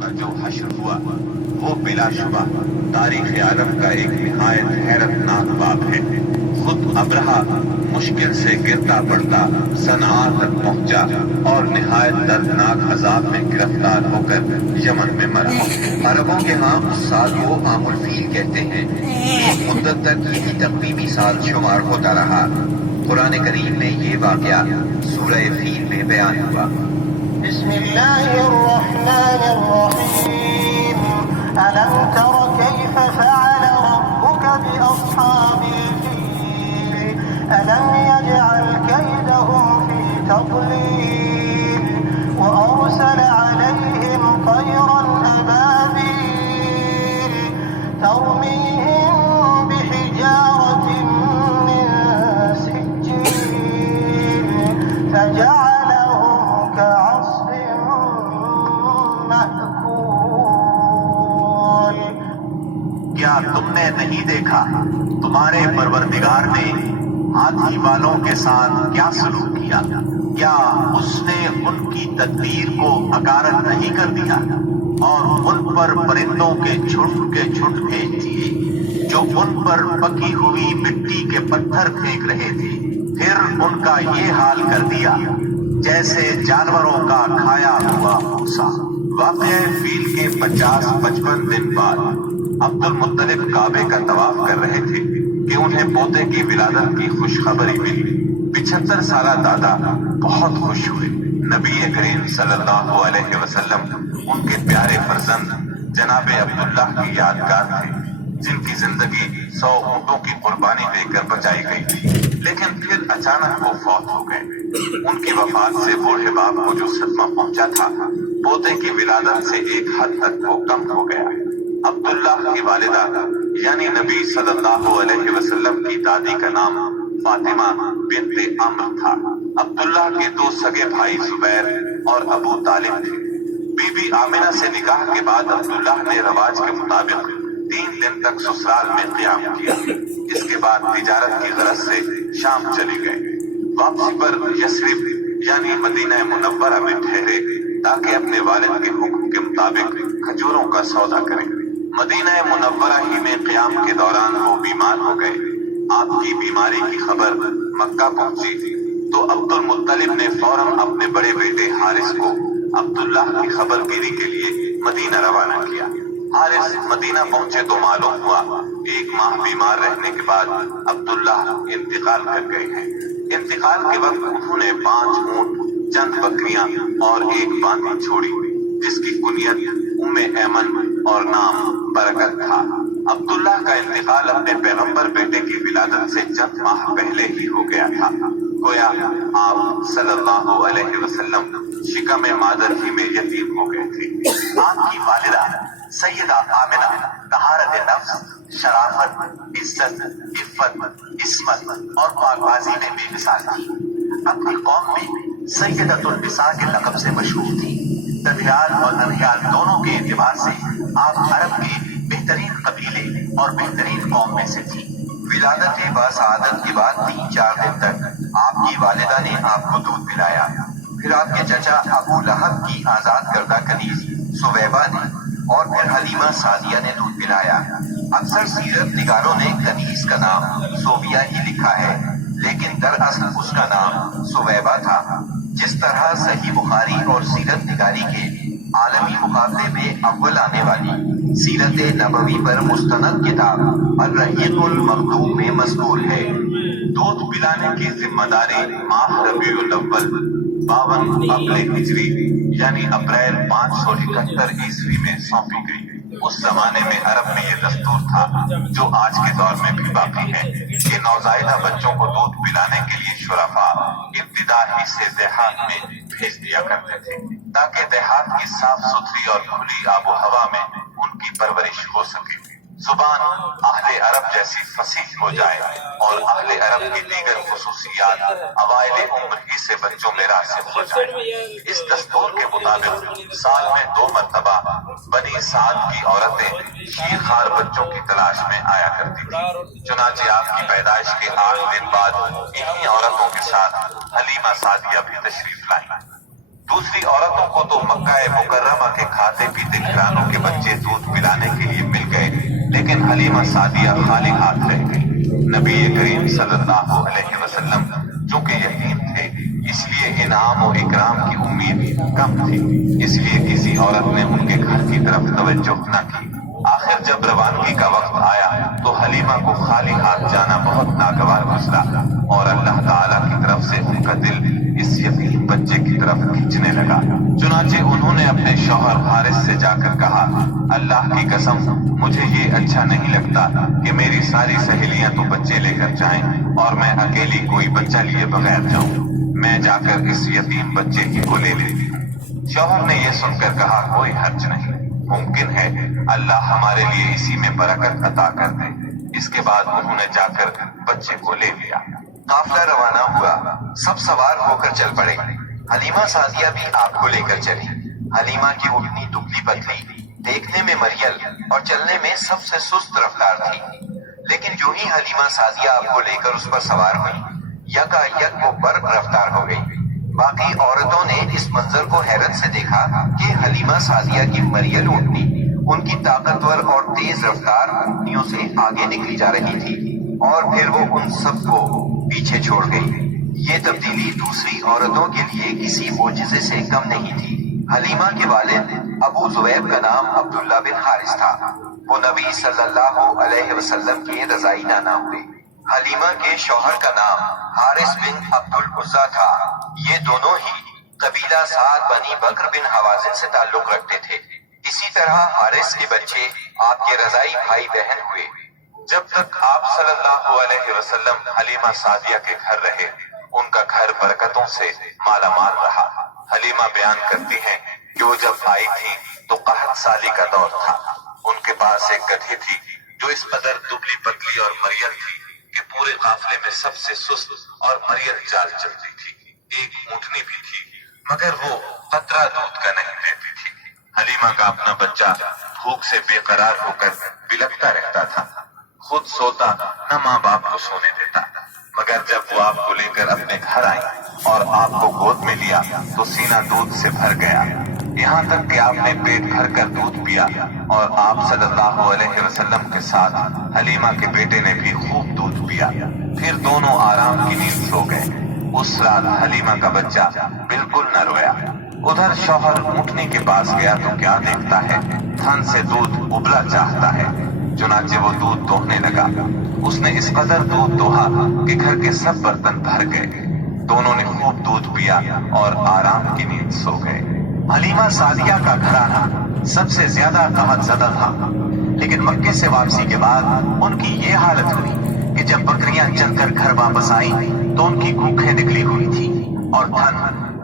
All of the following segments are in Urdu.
کا جو حشر ہوا وہ بلا شبہ تاریخ عالم کا ایک نہایت حیرتناک باب ہے۔ خود ابرہہ مشکل سے گرتا پڑتا صنعاء تک پہنچا اور نہایت دردناک عذاب میں گرفتار ہو کر یمن میں مرا۔ عربوں کے ہاں اس سال کو عام الفیل کہتے ہیں۔ اس مدت تک یہی تقویمی سال شمار ہوتا رہا۔ قرآن کریم میں یہ واقعہ سورہ فیل میں بیان ہوا۔ بسم اللہ الرحمن الرحیم ألم تر كيف فعل ربك بأصحاب الفيل ألم يجعل كيدهم في تضليل وأرسل عليهم طيرا أبابيل ترميهم بحجارة من سجيل فجعلهم كعصف مأكول۔ کیا تم نے نہیں دیکھا تمہارے پروردگار نے ہاتھی والوں کے ساتھ کیا سلوک کیا؟ کیا اس نے ان کی تدبیر کو اکارت نہیں کر دیا اور ان پر پرندوں کے جھنڈ بھیج دیے جو ان پر پکی ہوئی مٹی کے پتھر پھینک رہے تھے؟ پھر ان کا یہ حال کر دیا جیسے جانوروں کا کھایا ہوا بھوسا۔ واقعہ فیل کے 50-55 دن بعد عبد المطلب کعبے کا طواف کر رہے تھے کہ انہیں پوتے کی ولادت کی خوشخبری ملی۔ 75 سالہ دادا بہت خوش ہوئے۔ نبی کریم صلی اللہ علیہ وسلم ان کے پیارے فرزند جناب عبداللہ کی یادگار تھے جن کی زندگی 100 اونٹوں کی قربانی دے کر بچائی گئی تھی، لیکن پھر اچانک وہ فوت ہو گئے۔ ان کی وفات سے بوڑھے باپ کو جو صدمہ پہنچا تھا پوتے کی ولادت سے ایک حد تک وہ کم ہو گیا۔ عبداللہ کی والدہ یعنی نبی صلی اللہ علیہ وسلم کی دادی کا نام فاطمہ بنت عمرو تھا۔ عبداللہ کے 2 سگے بھائی زبیر اور ابو طالب تھے۔ بی بی آمنہ سے نکاح کے بعد عبداللہ نے رواج کے مطابق 3 دن تک سسرال میں قیام کیا۔ اس کے بعد تجارت کی غرض سے شام چلے گئے۔ واپسی پر یثرب یعنی مدینہ منورہ میں ٹھہرے تاکہ اپنے والد کے حکم کے مطابق کھجوروں کا سودا کریں۔ مدینہ منورہ ہی میں قیام کے دوران وہ بیمار ہو گئے۔ آپ کی بیماری کی خبر مکہ پہنچی تو عبد المطلب نے فوراً اپنے بڑے بیٹے حارث کو عبداللہ کی خبر گیری کے لیے مدینہ روانہ کیا۔ حارث مدینہ پہنچے تو معلوم ہوا 1 ماہ بیمار رہنے کے بعد عبداللہ انتقال کر گئے ہیں۔ انتقال کے وقت انہوں نے 5 اونٹ، چند بکریاں اور 1 باندی چھوڑی جس کی کنیت ایمن اور نام برکت تھا۔ عبداللہ کا انتقال اپنے پیغمبر بیٹے کی ولادت سے چند ماہ پہلے ہی ہو گیا تھا۔ گویا آپ صلی اللہ علیہ وسلم شکم مادر ہی میں یتیم ہو گئے تھے۔ آپ کی والدہ سیدہ آمنہ طہارت نفس، شرافت، عزت، عفت، عصمت اور پاکبازی میں بے مثال تھی۔ اپنی قوم میں سیدۃ النساء کے لقب سے مشہور تھی۔ ددیال اور ننھیال دونوں کے اعتبار سے آپ عرب کے بہترین قبیلے اور بہترین قوم میں سے تھی۔ ولادت باسعادت کے بعد 3-4 دن تک آپ کی والدہ نے آپ کو دودھ پلایا۔ پھر آپ کے چچا ابو لہب کی آزاد کردہ کنیز سویبہ نے اور پھر حلیمہ سعدیہ نے دودھ پلایا۔ اکثر سیرت نگاروں نے کنیز کا نام صوبیہ ہی لکھا ہے، لیکن دراصل اس کا نام سویبہ تھا۔ جس طرح صحیح بخاری اور سیرت نگاری کے عالمی مقابلے میں اول آنے والی سیرت نبوی پر مستند کتاب الرحیق المختوم میں مذکور ہے۔ دودھ پلانے کی ذمہ داری ماہ ربیع الاول 52 قبل ہجری یعنی اپریل 571 عیسوی میں سونپی گئی۔ اس زمانے میں عرب میں یہ دستور تھا جو آج کے دور میں بھی باقی ہے کہ نوزائیدہ بچوں کو دودھ پلانے کے لیے شرفاء ابتدا ہی سے دیہات میں بھیج دیا کرتے تھے تاکہ دیہات کی صاف ستھری اور کھلی آب و ہوا میں ان کی پرورش ہو سکے، زبان اہل عرب جیسی فصیح ہو جائے اور اہل عرب کی دیگر خصوصیات اوائل عمر ہی سے بچوں میں راسخ ہو جائے۔ اس دستور کے مطابق سال میں 2 مرتبہ بنی سعد کی عورتیں شیرخوار بچوں کی تلاش میں آیا کرتی تھیں۔ چنانچہ آپ کی پیدائش کے 8 دن بعد انہی عورتوں کے ساتھ حلیمہ سعدیہ بھی تشریف لائیں۔ دوسری عورتوں کو تو مکہ مکرمہ کے کھاتے پیتے گھرانوں کے بچے دودھ پلانے کے لیے مل گئے، لیکن حلیمہ سعدیہ خالی ہاتھ رہ گئی۔ نبی کریم صلی اللہ علیہ وسلم چونکہ یتیم تھے، اس لیے انعام و اکرام کی امید کم تھی، اس لیے کسی عورت نے ان کے گھر کی طرف توجہ نہ کی۔ آخر جب روانگی کا وقت آیا تو حلیمہ کو خالی ہاتھ جانا بہت ناگوار گزرا، اور اللہ تعالیٰ کی طرف سے ان کا دل اس یتیم بچے کی طرف کھینچنے لگا۔ چنانچہ انہوں نے اپنے شوہر حارث سے جا کر کہا، اللہ کی قسم مجھے یہ اچھا نہیں لگتا کہ میری ساری سہیلیاں تو بچے لے کر جائیں اور میں اکیلی کوئی بچہ لیے بغیر جاؤں، میں جا کر اس یتیم بچے ہی کو لے لیتی ہوں۔ شوہر نے یہ سن کر کہا، کوئی حرج نہیں، ممکن ہے اللہ ہمارے لیے اسی میں برکت عطا کر دے۔ اس کے بعد انہوں نے جا کر بچے کو لے لیا۔ قافلہ روانہ ہوا، سب سوار ہو کر چل پڑے۔ حلیمہ سعدیہ بھی آپ کو لے کر چلی۔ حلیمہ کی اٹھنی دبلی پتلی، دیکھنے میں مریل اور چلنے میں سب سے سست رفتار تھی، لیکن جو ہی حلیمہ سعدیہ آپ کو لے کر اس پر سوار ہوئی، یکا یک وہ برق رفتار ہو گئی۔ باقی عورتوں نے اس منظر کو حیرت سے دیکھا کہ حلیمہ سعدیہ کی مریل اٹھنی ان کی طاقتور اور تیز رفتار اٹھنیوں سے آگے نکلی جا رہی تھی، اور پھر وہ ان سب کو پیچھے چھوڑ گئی۔ یہ تبدیلی دوسری عورتوں کے لیے کسی معجزے سے کم نہیں تھی۔ حلیمہ کے والد ابو زبیب کا نام عبداللہ بن حارث تھا، وہ نبی صلی اللہ علیہ وسلم کے رضائی نانا ہوئے۔ حلیمہ کے شوہر کا نام حارث بن عبد العزیٰ تھا، یہ دونوں ہی قبیلہ سعد بنی بکر بن حوازن سے تعلق رکھتے تھے۔ اسی طرح حارث کے بچے آپ کے رضائی بھائی بہن ہوئے۔ جب تک آپ صلی اللہ علیہ وسلم حلیمہ سعدیہ کے گھر رہے، ان کا گھر برکتوں سے مالا مال رہا۔ حلیمہ بیان کرتی ہیں کہ وہ جب آئی تھی تو قحط سالی کا دور تھا۔ ان کے پاس ایک گدھی تھی جو اس قدر دبلی پتلی اور مریل تھی کہ پورے قافلے میں سب سے سست اور مریل چال چلتی تھی۔ ایک اونٹنی بھی تھی، مگر وہ قطرہ دودھ کا نہیں دیتی تھی۔ حلیمہ کا اپنا بچہ بھوک سے بے قرار ہو کر بلکتا رہتا تھا، خود سوتا نہ ماں باپ کو سونے دیتا، مگر جب وہ آپ کو لے کر اپنے گھر آئی اور آپ کو گود میں لیا تو سینہ دودھ سے بھر گیا، یہاں تک کہ آپ نے پیٹ بھر کر دودھ پیا، اور آپ صلی اللہ علیہ وسلم کے ساتھ حلیمہ کے بیٹے نے بھی خوب دودھ پیا۔ پھر دونوں آرام کی نیند سو گئے۔ اس رات حلیمہ کا بچہ بالکل نہ رویا۔ ادھر شوہر اونٹنی کے پاس گیا تو کیا دیکھتا ہے، تھن سے دودھ ابلا چاہتا ہے، چنانچہ وہ دودھ دوہنے لگا۔ اس نے اس قدر دودھ دوہا کہ گھر کے سب برتن بھر گئے۔ دونوں نے خوب دودھ پیا اور آرام کی نیند سو گئے۔ حلیمہ سعدیہ کا گھرانہ سب سے زیادہ قحط زدہ تھا، لیکن مکے سے واپسی کے بعد ان کی یہ حالت ہوئی کہ جب بکریاں چن کر گھر واپس آئیں تو ان کی کوکھیں نکلی ہوئی تھی اور تھن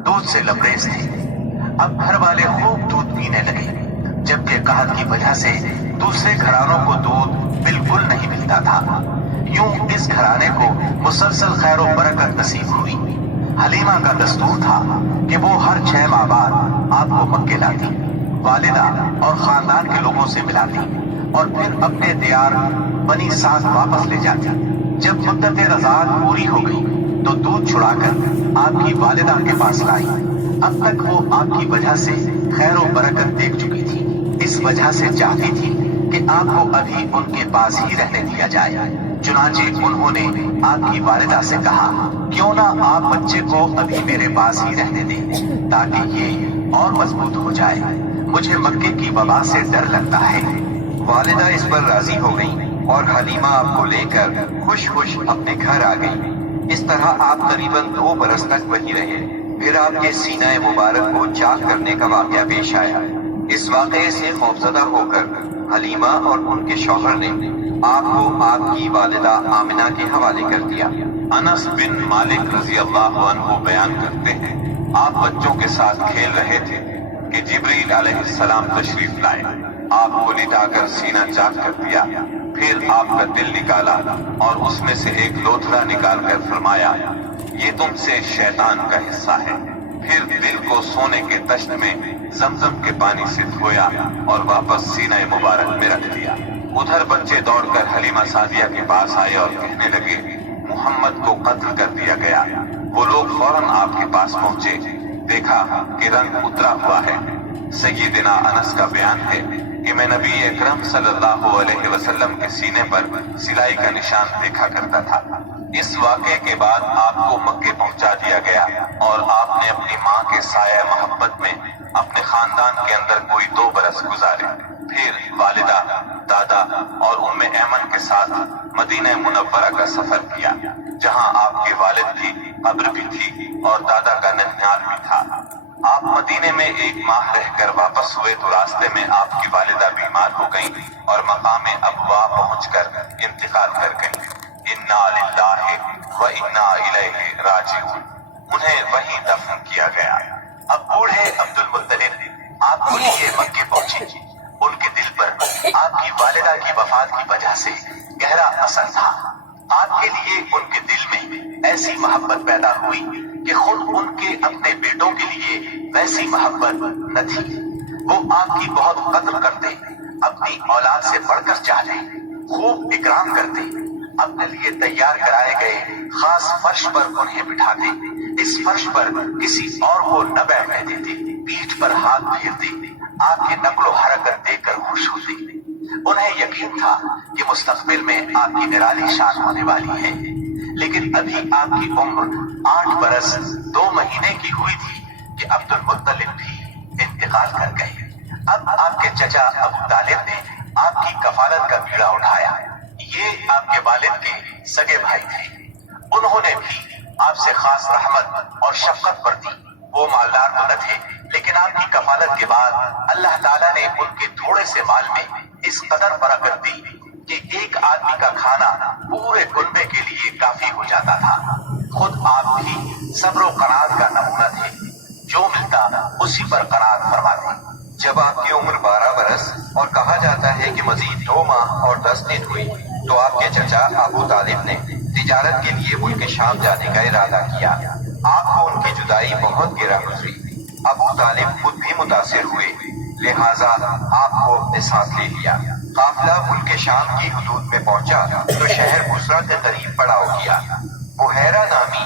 دودھ سے لبریز تھی۔ اب گھر والے خوب دودھ پینے لگے، جبکہ قحط کی وجہ سے دوسرے گھرانوں کو دودھ بالکل نہیں ملتا تھا۔ یوں اس گھرانے کو مسلسل خیر و برکت نصیب ہوئی۔ حلیمہ کا دستور تھا کہ وہ ہر 6 ماہ بعد آپ کو مکے لاتی، والدہ اور خاندان کے لوگوں سے ملاتی، اور پھر اپنے دیار بنی سعد واپس لے جاتی۔ جب مدت رضاعت پوری ہو گئی تو دودھ چھڑا کر آپ کی والدہ کے پاس لائی۔ اب تک وہ آپ کی وجہ سے خیر و برکت دیکھ چکی تھی، اس وجہ سے چاہتی تھی کہ آپ کو ابھی ان کے پاس ہی رہنے دیا جائے۔ چنانچہ انہوں نے آپ کی والدہ سے کہا، کیوں نہ آپ بچے کو ابھی میرے پاس ہی رہنے دیں تاکہ یہ اور مضبوط ہو جائے، مجھے مکے کی وبا سے ڈر لگتا ہے۔ والدہ اس پر راضی ہو گئی اور حلیمہ آپ کو لے کر خوش خوش اپنے گھر آ گئی۔ اس طرح آپ تقریباً 2 برس تک وہیں رہے۔ پھر آپ کے سینہ مبارک کو چاک کرنے کا واقعہ پیش آیا۔ اس واقعے سے خوفزدہ ہو کر حلیمہ اور ان کے شوہر نے آپ کو آپ کی والدہ آمنہ کے حوالے کر دیا۔ انس بن مالک رضی اللہ عنہ بیان کرتے ہیں، آپ بچوں کے ساتھ کھیل رہے تھے کہ جبریل علیہ السلام تشریف لائے، آپ کو لٹا کر سینہ چاک کر دیا، پھر آپ کا دل نکالا اور اس میں سے ایک لوتھڑا نکال کر فرمایا، یہ تم سے شیطان کا حصہ ہے۔ پھر دل کو سونے کے تشت میں زمزم کے پانی سے دھویا اور واپس سینہ مبارک میں رکھ دیا۔ ادھر بچے دوڑ کر حلیمہ سعدیہ کے پاس آئے اور کہنے لگے، محمد کو قتل کر دیا گیا۔ وہ لوگ فوراً آپ کے پاس پہنچے، دیکھا کہ رنگ اترا ہوا ہے۔ سیدنا انس کا بیان ہے کہ میں نبی اکرم صلی اللہ علیہ وسلم کے سینے پر سلائی کا نشان دیکھا کرتا تھا۔ اس واقعے کے بعد آپ کو مکے پہنچا دیا گیا اور آپ نے اپنی ماں کے سایہ محبت میں اپنے خاندان کے اندر کوئی 2 برس گزارے۔ پھر والدہ، دادا اور ام ایمن کے ساتھ مدینہ منورہ کا سفر کیا، جہاں آپ کے والد کی قبر بھی تھی اور دادا کا ننھیال بھی تھا۔ آپ مدینے میں 1 ماہ رہ کر واپس ہوئے تو راستے میں آپ کی والدہ بیمار ہو گئیں اور مقام ابوا پہنچ کر انتقال کر گئیں۔ انا للہ و انا الیہ راجعون۔ انہیں وہیں دفن کیا گیا۔ اب بوڑھے عبد المطلب آپ کو لیے مکے پہنچے۔ ان کے دل پر آپ کی والدہ کی وفات کی وجہ سے گہرا اثر تھا۔ آپ کے لیے ان کے دل میں ایسی محبت پیدا ہوئی کہ خود ان کے اپنے بیٹوں کے لیے ویسی محبت نہ تھی۔ وہ آپ کی بہت قدر کرتے، اپنی اولاد سے بڑھ کر چاہتے، خوب اکرام کرتے، اپنے لیے تیار کرائے گئے خاص فرش پر انہیں بٹھاتے، اس فرش پر کسی اور کو نہ بیٹھنے دیتے، پیٹھ پر ہاتھ پھیرتے، آپ کی نقل و حرکت دیکھ کر خوش ہوتے۔ انہیں یقین تھا کہ مستقبل میں آپ کی نرالی شان ہونے والی ہے، لیکن ابھی آپ کی عمر 8 برس 2 مہینے کی ہوئی تھی کہ عبد المطلب بھی انتقال کر گئے۔ اب آپ کے چچا ابو طالب نے آپ کی کفالت کا بیڑا اٹھایا۔ یہ آپ کے والد کے سگے بھائی تھے۔ انہوں نے بھی آپ سے خاص رحمت اور شفقت برتی۔ وہ مالدار تو نہ تھے، لیکن آپ کی کفالت کے بعد اللہ تعالیٰ نے ان کے تھوڑے سے مال میں اس قدر برکت دی کہ ایک آدمی کا کھانا پورے کنبے کے لیے کافی ہو جاتا تھا۔ خود آپ بھی صبر و قناعت کا نمونہ تھے، جو ملتا اسی پر قناعت فرماتے۔ جب آپ کی عمر 12 برس اور کہا جاتا ہے کہ مزید 2 ماہ اور 10 دن ہوئی تو آپ کے چچا ابو طالب نے تجارت کے لیے ملک شام جانے کا ارادہ کیا۔ آپ کو ان کی جدائی بہت گراں گزری۔ ابو طالب خود بھی متاثر ہوئے، لہٰذا آپ کو اپنے ساتھ لے لیا۔ قافلہ ملک شام کی حدود میں پہنچا تو شہر بصرہ کے قریب پڑاؤ کیا۔ بحیرہ نامی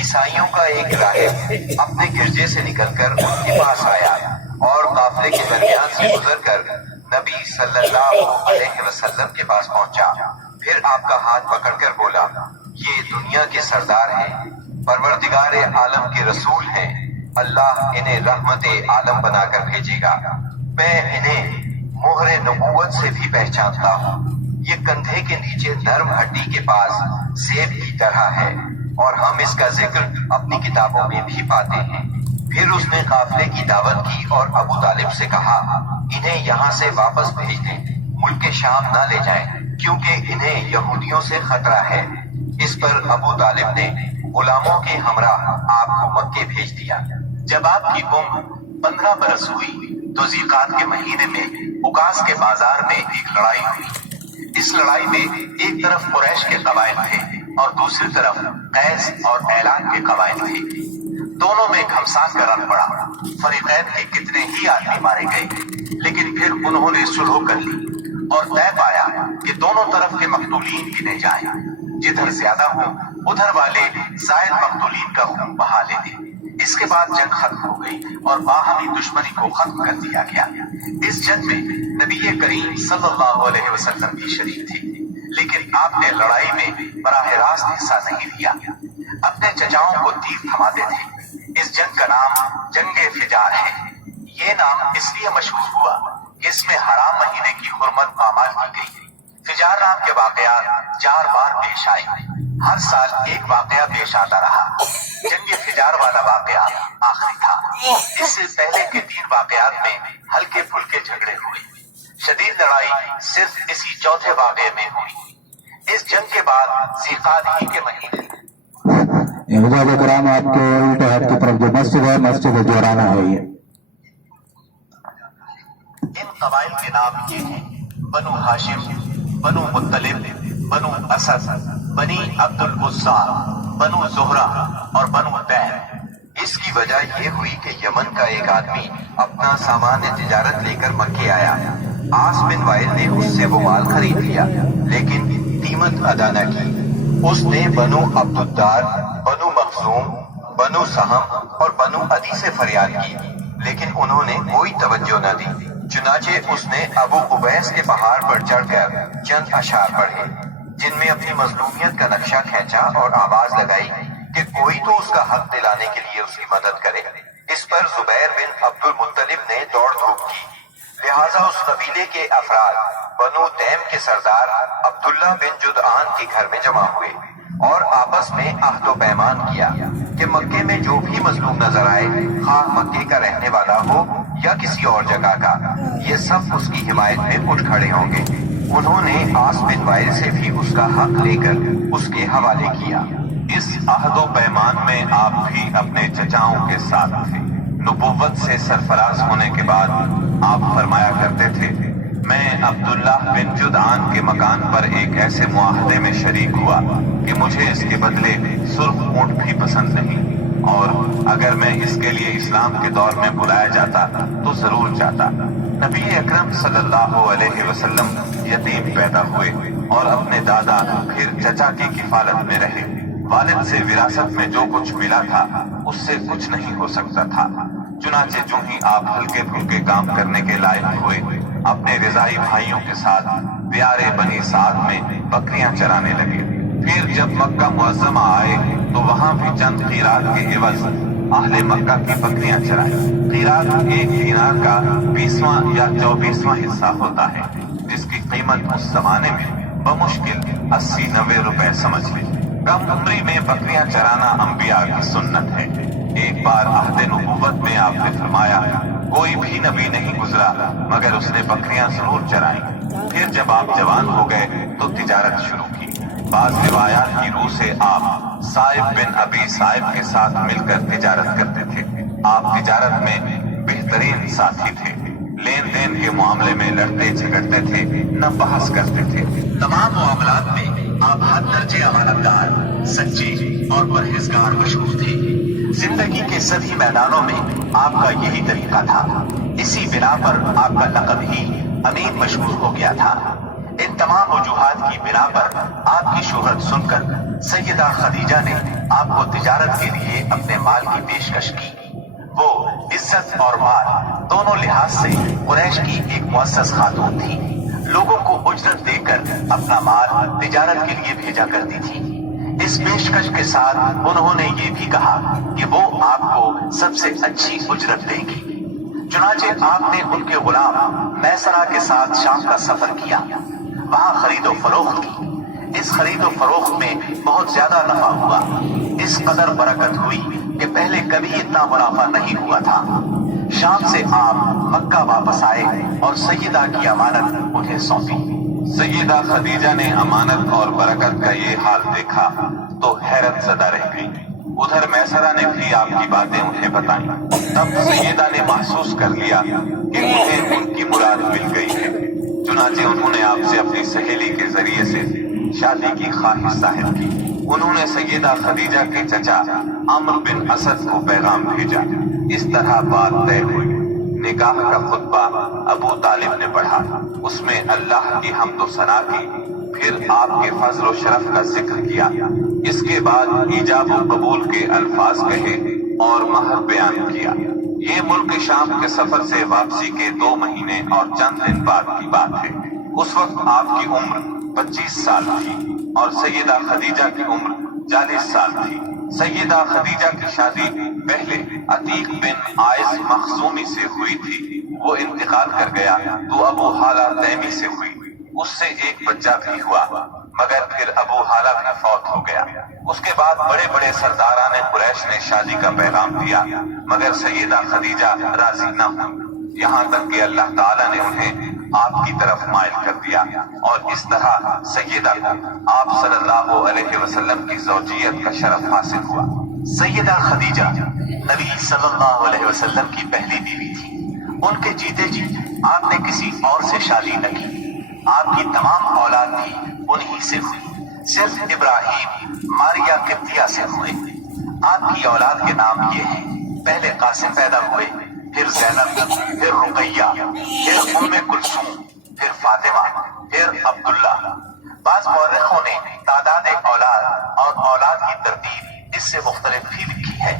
عیسائیوں کا ایک راہب اپنے گرجے سے نکل کر ان کے پاس آیا اور قافلے کے درمیان سے گزر کر نبی صلی اللہ علیہ وسلم کے پاس پہنچا۔ پھر آپ کا ہاتھ پکڑ کر بولا، یہ دنیا کے سردار ہیں، پروردگار عالم کے رسول ہیں، اللہ انہیں رحمت عالم بنا کر بھیجے گا۔ میں انہیں مہر نبوت سے بھی پہچانتا ہوں۔ یہ کندھے کے نیچے نرم ہڈی کے پاس سیب کی طرح ہے اور ہم اس کا ذکر اپنی کتابوں میں بھی پاتے ہیں۔ پھر اس نے قافلے کی دعوت کی اور ابو طالب سے کہا، انہیں یہاں سے واپس بھیج دیں، ملک شام نہ لے جائیں، کیونکہ انہیں یہودیوں سے خطرہ ہے۔ اس پر ابو طالب نے غلاموں کے ہمراہ آپ کو مکے بھیج دیا۔ جب آپ کی عمر 15 برس ہوئی تو ذیقعد کے مہینے میں اکاس کے بازار میں ایک لڑائی ہوئی۔ اس لڑائی میں ایک طرف قریش کے قبائل تھے اور دوسری طرف قیس اور اعلان کے قبائل تھے۔ دونوں میں گھمسان کا رن پڑا۔ فریقین کے کتنے ہی آدمی مارے گئے، لیکن پھر انہوں نے صلح کر لی اور طے پایا کہ دونوں طرف کے مقتولین گنے جائیں، جدھر زیادہ ہوں ادھر والے زائد مقتولین کا خون بہا لے دیں۔ اس کے بعد جنگ ختم ہو گئی اور باہمی دشمنی کو ختم کر دیا گیا۔ اس جنگ میں نبی کریم صلی اللہ علیہ وسلم بھی شریک تھے، لیکن آپ نے لڑائی میں براہ راست حصہ نہیں لیا، اپنے چچاؤں کو تیر تھماتے تھے۔ اس جنگ کا نام جنگ فجار ہے۔ یہ نام اس لیے مشہور ہوا کہ اس میں حرام مہینے کی حرمت پامال کی گئی۔ فجار نام کے واقعات 4 بار پیش آئے، ہر سال ایک واقعہ پیش آتا رہا۔ جنگ فجار والا واقعہ آخری تھا۔ اس سے پہلے کے 3 واقعات میں ہلکے پھلکے جھگڑے ہوئے، شدید لڑائی صرف اسی چوتھے واقعے میں ہوئی۔ اس جنگ کے بعد ذیقعد ہی کے مہینے حضرات کرام، آپ کے الٹے ہاتھ کی طرف جو مسجد ہے، مسجد جورانا ہے۔ یہ ان قبائل کے نام یہ ہیں: بنو ہاشم، بنو مطلب، بنو اسد، بنی عبد العزا، بنو زہرہ اور بنو تیم۔ اس کی وجہ یہ ہوئی کہ یمن کا ایک آدمی اپنا سامان تجارت لے کر مکے آیا۔ عاص بن وائل نے اس سے وہ مال خرید لیا، لیکن قیمت ادا نہ کی۔ اس نے بنو عبد الدار، بنو مخزوم، بنو سہم اور بنو عدی سے فریاد کی، لیکن انہوں نے کوئی توجہ نہ دی۔ چنانچہ اس نے ابو قبیس کے پہاڑ پر چڑھ کر چند اشعار پڑھے، جن میں اپنی مظلومیت کا نقشہ کھینچا اور آواز لگائی کہ کوئی تو اس کا حق دلانے کے لیے اس کی مدد کرے۔ اس پر زبیر بن عبد المطلب نے دوڑ دھوپ کی، لہٰذا اس قبیلے کے افراد بنو تیم کے سردار عبداللہ بن جدعان کے گھر میں جمع ہوئے اور آپس میں عہد و پیمان کیا کہ مکے میں جو بھی مظلوم نظر آئے، خواہ مکے کا رہنے والا ہو یا کسی اور جگہ کا، یہ سب اس کی حمایت میں اٹھ کھڑے ہوں گے۔ انہوں نے عاص بن وائل سے بھی اس کا حق لے کر اس کے حوالے کیا۔ اس عہد و پیمان میں آپ بھی اپنے چچاؤں کے ساتھ تھے۔ نبوت سے سرفراز ہونے کے بعد آپ فرمایا کرتے تھے، میں عبداللہ بن جدعان کے مکان پر ایک ایسے معاہدے میں شریک ہوا کہ مجھے اس کے بدلے سرخ اونٹ بھی پسند نہیں، اور اگر میں اس کے لیے اسلام کے دور میں بلایا جاتا تو ضرور جاتا۔ نبی اکرم صلی اللہ علیہ وسلم یتیم پیدا ہوئے اور اپنے دادا پھر چچا کی کفالت میں رہے۔ والد سے وراثت میں جو کچھ ملا تھا اس سے کچھ نہیں ہو سکتا تھا، چنانچہ جو ہی آپ ہلکے پھلکے کام کرنے کے لائق ہوئے، اپنے رضائی بھائیوں کے ساتھ پیارے بنی سعد میں بکریاں چرانے لگے۔ پھر جب مکہ معظمہ آئے تو وہاں بھی چند قیراط کے عوض اہل مکہ کی بکریاں چرائیں۔ قیراط ایک دینار کا 20واں یا 24واں حصہ ہوتا ہے، جس کی قیمت اس زمانے میں بمشکل 80-90 روپے سمجھ لیں۔ کم عمری میں بکریاں چرانا انبیاء کی سنت ہے۔ ایک بار عہد نبوت میں آپ نے فرمایا، کوئی بھی نبی نہیں گزرا مگر اس نے بکریاں ضرور چرائیں۔ پھر جب آپ جوان ہو گئے تو تجارت شروع کی۔ بعض روایات کی روح سے آپ صائب بن ابی صائب کے ساتھ مل کر تجارت کرتے تھے۔ آپ تجارت میں بہترین ساتھی تھے، لین دین کے معاملے میں لڑتے جھگڑتے تھے، نہ بحث کرتے تھے۔ تمام معاملات میں آپ حد درجے امانتدار، سچے اور پرہیزگار مشہور تھے۔ زندگی کے سبھی میدانوں میں آپ کا یہی طریقہ تھا، اسی بنا پر آپ کا لقب ہی امین مشہور ہو گیا تھا۔ ان تمام وجوہات کی بنا پر آپ کی شہرت سن کر سیدہ خدیجہ نے آپ کو تجارت کے لیے اپنے مال کی پیشکش کی۔ وہ عزت اور مال دونوں لحاظ سے قریش کی ایک معزز خاتون تھی، لوگوں کو اجرت دے کر اپنا مال تجارت کے لیے بھیجا کرتی تھی۔ اس پیشکش کے ساتھ انہوں نے یہ بھی کہا کہ وہ آپ کو سب سے اچھی اجرت دے گی۔ چنانچہ آپ نے ان کے غلام میسرہ کے ساتھ شام کا سفر کیا، وہاں خرید و فروخت کی۔ اس خرید و فروخت میں بہت زیادہ نفع ہوا، اس قدر برکت ہوئی کہ پہلے کبھی اتنا منافع نہیں ہوا تھا۔ شام سے آپ مکہ واپس آئے اور سیدہ کی امانت انہیں سونپی۔ سیدہ خدیجہ نے امانت اور برکت کا یہ حال دیکھا تو حیرت زدہ رہ گئی۔ ادھر میسرہ نے بھی آپ کی باتیں انہیں بتائیں۔ تب سیدہ نے محسوس کر لیا کہ انہیں ان کی مراد مل گئی ہے، چنانچہ انہوں نے آپ سے اپنی سہیلی کے ذریعے سے شادی کی خواہش ظاہر کی۔ انہوں نے سیدہ خدیجہ کے چچا عمرو بن اسد کو پیغام بھیجا۔ اس طرح بات طے ہوئی۔ نکاح کا خطبہ ابو طالب نے پڑھا، اس میں اللہ کی حمد و ثنا کی، پھر آپ کے فضل و شرف کا ذکر کیا۔ اس کے بعد ایجاب و قبول کے الفاظ کہے اور مہر بیان کیا۔ یہ ملک شام کے سفر سے واپسی کے 2 مہینے اور چند دن بعد کی بات ہے۔ اس وقت آپ کی عمر 25 سال تھی اور سیدہ خدیجہ کی عمر 40 سال تھی۔ سیدہ خدیجہ کی شادی پہلے عتیق بن عائز مخزومی سے ہوئی تھی، وہ انتقال کر گیا تو ابو حالہ تیمی سے ہوئی، اس سے ایک بچہ بھی ہوا، مگر پھر ابو حالہ بھی فوت ہو گیا۔ اس کے بعد بڑے بڑے سرداران قریش نے شادی کا پیغام دیا، مگر سیدہ خدیجہ راضی نہ ہوئی، یہاں تک کہ اللہ تعالیٰ نے انہیں آپ کی طرف مائل کر دیا، اور اس طرح سیدہ کو آپ صلی اللہ علیہ وسلم کی زوجیت کا شرف حاصل ہوا۔ سیدہ خدیجہ نبی صلی اللہ علیہ وسلم کی پہلی بیوی تھی۔ ان کے جیتے جی آپ نے کسی اور سے شادی نہ کی۔ آپ کی تمام اولاد بھی انہی سے ہوئی، صرف ابراہیم ماریہ قبطیہ سے ہوئے۔ آپ کی اولاد کے نام یہ ہیں، پہلے قاسم پیدا ہوئے، پھر زینب، پھر رقیہ، پھر ام کلثوم، پھر فاطمہ، پھر عبداللہ۔ بعض مورخوں نے تعداد اولاد اور اولاد کی ترتیب اس سے مختلف بھی لکھی ہے۔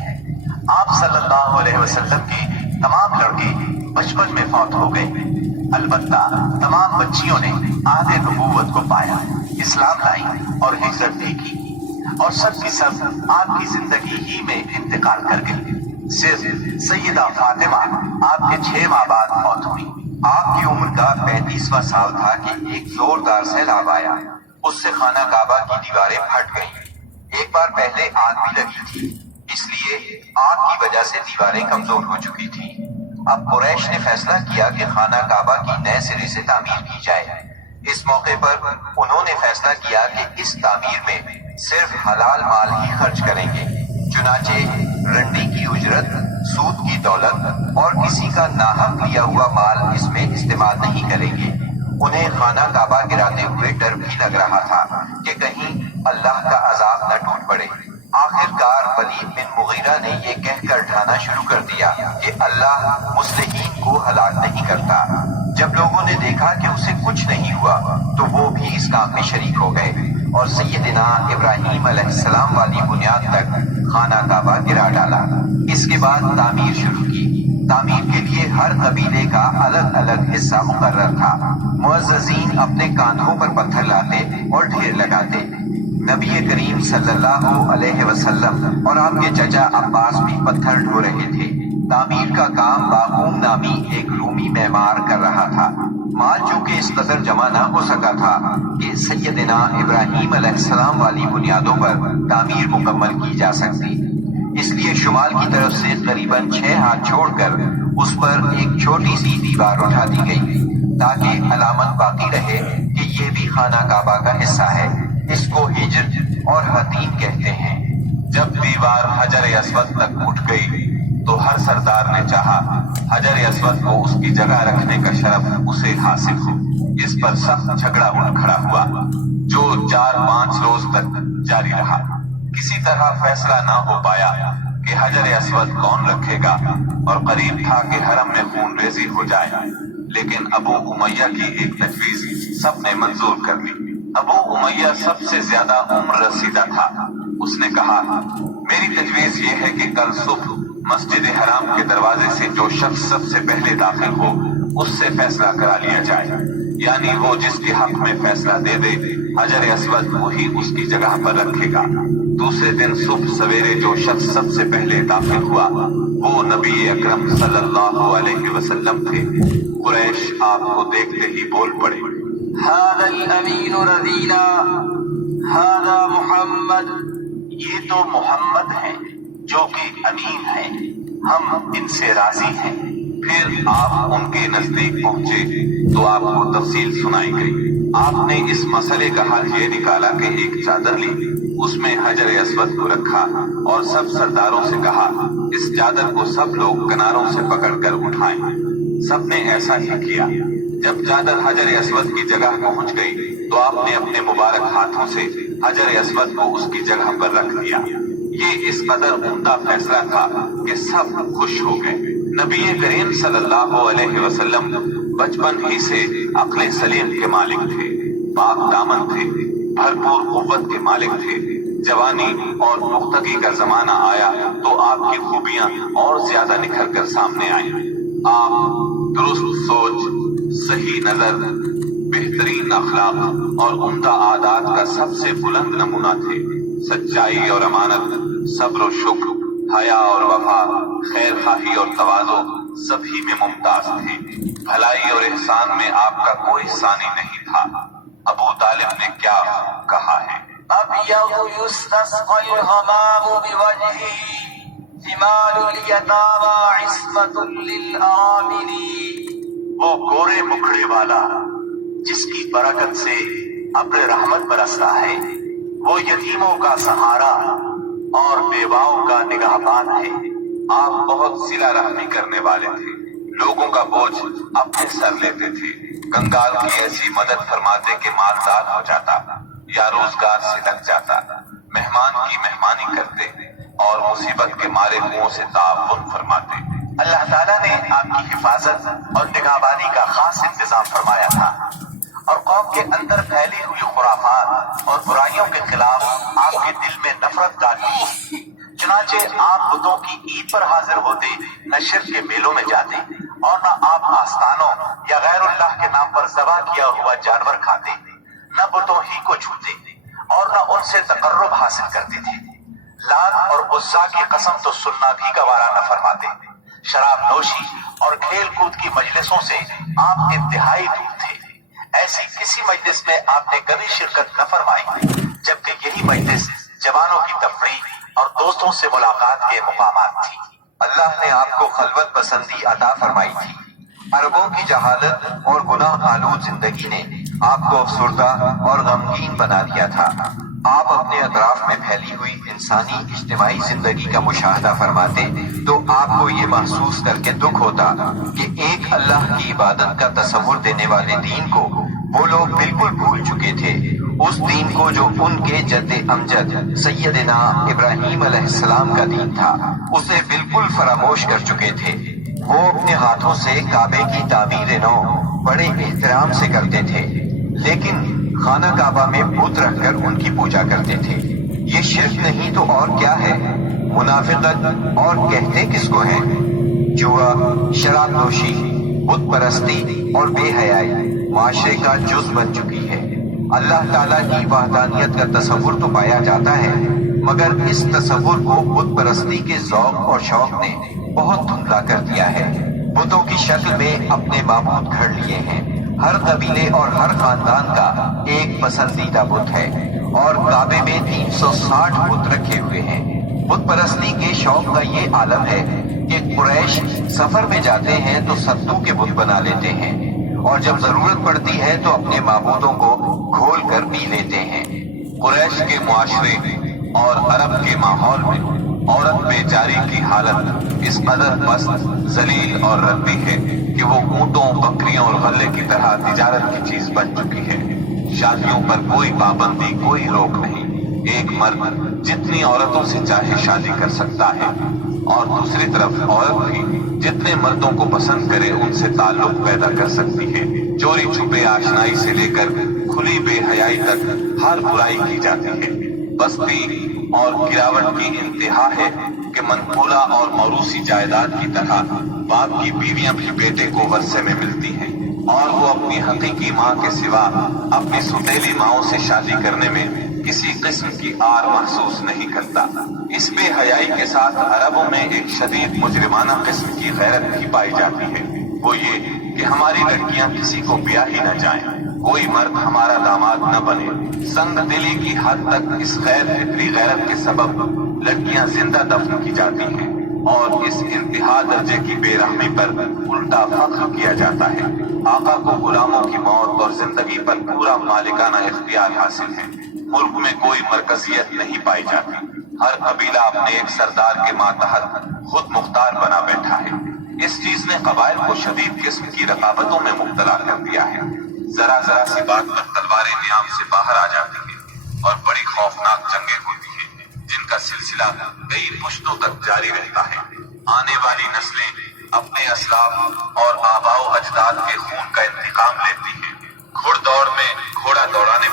البتہ تمام بچیوں نے عہد نبوت کو پایا، اسلام لائی اور ہجرت بھی کی، اور سب کی سب آپ کی زندگی ہی میں انتقال کر گئی۔ صرف سیدہ فاطمہ آپ کے 6 ماہ بعد موت ہوئی۔ آپ کی عمر کا 35واں سال تھا کہ ایک زوردار سیلاب آیا، اس سے خانہ کعبہ کی دیواریں پھٹ گئیں۔ ایک بار پہلے آگ بھی لگی تھی، اس لیے آگ کی وجہ سے دیواریں کمزور ہو چکی تھی۔ اب قریش نے فیصلہ کیا کہ خانہ کعبہ کی نئے سرے سے تعمیر کی جائے۔ اس موقع پر انہوں نے فیصلہ کیا کہ اس تعمیر میں صرف حلال مال ہی خرچ کریں گے، چنانچہ رنڈی کی اجرت، سود کی دولت اور کسی کا ناحق لیا ہوا مال اس میں استعمال نہیں کریں گے۔ انہیں خانہ کعبہ گراتے ہوئے ڈر بھی لگ رہا تھا کہ کہیں اللہ کا عذاب نہ ٹوٹ پڑے۔ آخر کار ولید بن مغیرہ نے یہ کہہ کر ڈھانا شروع کر دیا کہ اللہ مصلحین کو ہلاک نہیں کرتا۔ جب لوگوں نے دیکھا کہ اسے کچھ نہیں ہوا تو وہ بھی اس کام میں شریک ہو گئے اور سیدنا ابراہیم علیہ السلام والی بنیاد تک خانہ کعبہ گرا ڈالا۔ اس کے بعد تعمیر شروع کی۔ تعمیر کے لیے ہر قبیلے کا الگ الگ حصہ مقرر تھا۔ معززین اپنے کاندھوں پر پتھر لاتے اور ڈھیر لگاتے۔ نبی کریم صلی اللہ علیہ وسلم اور آپ کے چچا عباس بھی پتھر ڈھو رہے تھے۔ تعمیر کا کام باقوم نامی ایک رومی معمار کر رہا تھا۔ مال چونکہ اس قدر جمع نہ ہو سکا تھا کہ سیدنا ابراہیم علیہ السلام والی بنیادوں پر تعمیر مکمل کی جا سکتی، اس لیے شمال کی طرف سے قریباً 6 ہاتھ چھوڑ کر اس پر ایک چھوٹی سی دیوار اٹھا دی گئی تاکہ علامت باقی رہے کہ یہ بھی خانہ کعبہ کا حصہ ہے۔ اس کو ہجر اور حتیم کہتے ہیں۔ جب دیوار حجر اسود تک اٹھ گئی تو ہر سردار نے چاہا حجر اسود کو اس کی جگہ رکھنے کا شرف اسے حاصل ہو۔ اس پر سخت جھگڑا اٹھ کھڑا ہوا جو 4-5 روز تک جاری رہا۔ کسی طرح فیصلہ نہ ہو پایا کہ حجر اسود کون رکھے گا، اور قریب تھا کہ حرم میں خون ریزی ہو جائے، لیکن ابو امیہ کی ایک تجویز سب نے منظور کر لی۔ ابو امیہ سب سے زیادہ عمر رسیدہ تھا۔ اس نے کہا، میری تجویز یہ ہے کہ کل صبح مسجد حرام کے دروازے سے جو شخص سب سے پہلے داخل ہو اس سے فیصلہ کرا لیا جائے، یعنی وہ جس کے حق میں فیصلہ دے دے حجر اسود وہی اس کی جگہ پر رکھے گا۔ دوسرے دن صبح سویرے جو شخص سب سے پہلے داخل ہوا وہ نبی اکرم صلی اللہ علیہ وسلم تھے۔ قریش آپ کو دیکھتے ہی بول پڑے، هذا الامین رضینا هذا محمد، یہ تو محمد ہیں جو کہ امین ہیں، ہم ان سے راضی ہیں۔ پھر آپ ان کے نزدیک پہنچے تو آپ کو تفصیل سنائی گئی۔ آپ نے اس مسئلے کا حل یہ نکالا کہ ایک چادر لی، اس میں حجر اسود کو رکھا اور سب سرداروں سے کہا اس چادر کو سب لوگ کناروں سے پکڑ کر اٹھائیں۔ سب نے ایسا ہی کیا۔ جب چادر حجر اسود کی جگہ پہنچ گئی تو آپ نے اپنے مبارک ہاتھوں سے حجر اسود کو اس کی جگہ پر رکھ دیا۔ یہ اس قدر عمدہ فیصلہ تھا کہ سب خوش ہو گئے۔ نبی کریم صلی اللہ علیہ وسلم بچپن ہی سے عقل سلیم کے مالک تھے، پاک دامن تھے، بھرپور قوت کے مالک تھے۔ جوانی اور پختگی کا زمانہ آیا تو آپ کی خوبیاں اور زیادہ نکھر کر سامنے آئیں۔ آپ درست سوچ، صحیح نظر، بہترین اخلاق اور عمدہ عادات کا سب سے بلند نمونہ تھے۔ سچائی اور امانت، صبر و شکر، حیا اور وفا، خیر خواہی اور تواضع سبھی میں ممتاز تھے۔ بھلائی اور احسان میں آپ کا کوئی ثانی نہیں تھا۔ ابو طالب نے کیا کہا ہے، ابیض یستسقى الغمام بوجهه ثمال الیتامى عصمة للآمن، وہ گورے مکھڑے والا جس کی برکت سے ابر رحمت برستا ہے، وہ یتیموں کا سہارا اور بیواؤں کا نگہبان ہے۔ آپ بہت صلہ رحمی کرنے والے تھے، لوگوں کا بوجھ اپنے سر لیتے تھے۔ کنگال کی ایسی مدد فرماتے کہ مالدار ہو جاتا یا روزگار سے لگ جاتا، مہمان کی مہمانی کرتے اور مصیبت کے مارے منہوں سے تعاون فرماتے۔ اللہ تعالیٰ نے آپ کی حفاظت اور نگہبانی کا خاص انتظام فرمایا تھا، اور قوم کے اندر پھیلی ہوئی خرافات اور برائیوں کے خلاف آپ کے دل میں نفرت ڈالی۔ چنانچہ آپ بتوں کی عید پر حاضر ہوتے، نہ شرک کے میلوں میں جاتے اور نہ آپ آستانوں یا غیر اللہ کے نام پر ذبح کیا ہوا جانور کھاتے، نہ بتوں ہی کو چھوتے اور نہ ان سے تقرب حاصل کرتے تھے۔ لات اور عزا کی قسم تو سننا بھی گوارا نہ فرماتے۔ شراب نوشی اور کھیل کود کی مجلسوں سے آپ انتہائی دور تھے۔ ایسی کسی مجلس میں آپ نے کبھی شرکت نہ فرمائی، جبکہ یہی مجلس جوانوں کی تفریح اور دوستوں سے ملاقات کے مقامات تھی۔ اللہ نے آپ کو خلوت پسندی عطا فرمائی تھی۔ عربوں کی جہالت اور گناہ آلود زندگی نے آپ کو افسردہ اور غمگین بنا دیا تھا۔ آپ اپنے اطراف میں پھیلی ہوئی انسانی اجتماعی زندگی کا مشاہدہ فرماتے تو آپ کو یہ محسوس کر کے دکھ ہوتا کہ ایک اللہ کی عبادت کا تصور دینے والے دین کو وہ لوگ بالکل بھول چکے تھے۔ اس دین کو جو ان کے جد امجد سیدنا ابراہیم علیہ السلام کا دین تھا، اسے بالکل فراموش کر چکے تھے۔ وہ اپنے ہاتھوں سے کعبے کی تعمیر نو بڑے احترام سے کرتے تھے، لیکن خانہ کعبہ میں بت رکھ کر ان کی پوجا کرتے تھے۔ یہ شرک نہیں تو اور کیا ہے؟ منافقت اور کہتے کس کو ہیں؟ جوا، شراب نوشی، بت پرستی اور بے حیائی معاشرے کا جز بن چکی ہے۔ اللہ تعالیٰ کی وحدانیت کا تصور تو پایا جاتا ہے، مگر اس تصور کو بت پرستی کے ذوق اور شوق نے بہت دھندلا کر دیا ہے۔ بتوں کی شکل میں اپنے معبود گھڑ لیے ہیں۔ ہر قبیلے اور ہر خاندان کا ایک پسندیدہ بت ہے، اور کعبے میں 360 بت رکھے ہوئے ہیں۔ بت پرستی کے شوق کا یہ عالم ہے کہ قریش سفر میں جاتے ہیں تو ستو کے بت بنا لیتے ہیں، اور جب ضرورت پڑتی ہے تو اپنے معبودوں کو کھول کر پی لیتے ہیں۔ قریش کے معاشرے اور عرب کے ماحول میں عورت بیچاری کی حالت اس قدر پست، ذلیل اور ردی ہے کہ وہ اونٹوں، بکریوں اور غلے کی طرح تجارت کی چیز بن چکی ہے۔ شادیوں پر کوئی پابندی، کوئی روک نہیں۔ ایک مرد جتنی عورتوں سے چاہے شادی کر سکتا ہے، اور دوسری طرف عورت بھی جتنے مردوں کو پسند کرے ان سے تعلق پیدا کر سکتی ہے۔ چوری چھپے آشنائی سے لے کر کھلی بے حیائی تک ہر برائی کی جاتی ہے۔ بستی اور گراوٹ کی انتہا ہے کہ منقولہ اور موروثی جائیداد کی طرح باپ کی بیویاں بھی بیٹے کو ورثے میں ملتی ہیں، اور وہ اپنی حقیقی ماں کے سوا اپنی سوتیلی ماؤں سے شادی کرنے میں کسی قسم کی آر محسوس نہیں کرتا۔ اس بے حیائی کے ساتھ عربوں میں ایک شدید مجرمانہ قسم کی غیرت بھی پائی جاتی ہے، وہ یہ کہ ہماری لڑکیاں کسی کو بیاہ ہی نہ جائیں، کوئی مرد ہمارا داماد نہ بنے۔ سنگ دلی کی حد تک اس غیر فطری غیرت کے سبب لڑکیاں زندہ دفن کی جاتی ہیں، اور اس انتہا درجے کی بے رحمی پر الٹا فخر کیا جاتا ہے۔ آقا کو غلاموں کی موت اور زندگی پر پورا مالکانہ اختیار حاصل ہے۔ ملک میں کوئی مرکزیت نہیں پائی جاتی۔ ہر قبیلہ اپنے ایک سردار کے ماتحت خود مختار بنا بیٹھا ہے۔ اس چیز نے قبائل کو شدید قسم کی رقابتوں میں مبتلا کر دیا ہے۔ ذرا ذرا سی بات پر تلواریں نیام سے باہر آ جاتی ہیں، اور بڑی خوفناک جنگیں ہوتی ہیں جن کا سلسلہ کئی پشتوں تک جاری رہتا ہے۔ آنے والی نسلیں اپنے اسلاف اور آباء و اجداد کے خون کا انتقام لیتی ہیں۔ گھڑ دوڑ میں گھوڑا دوڑانے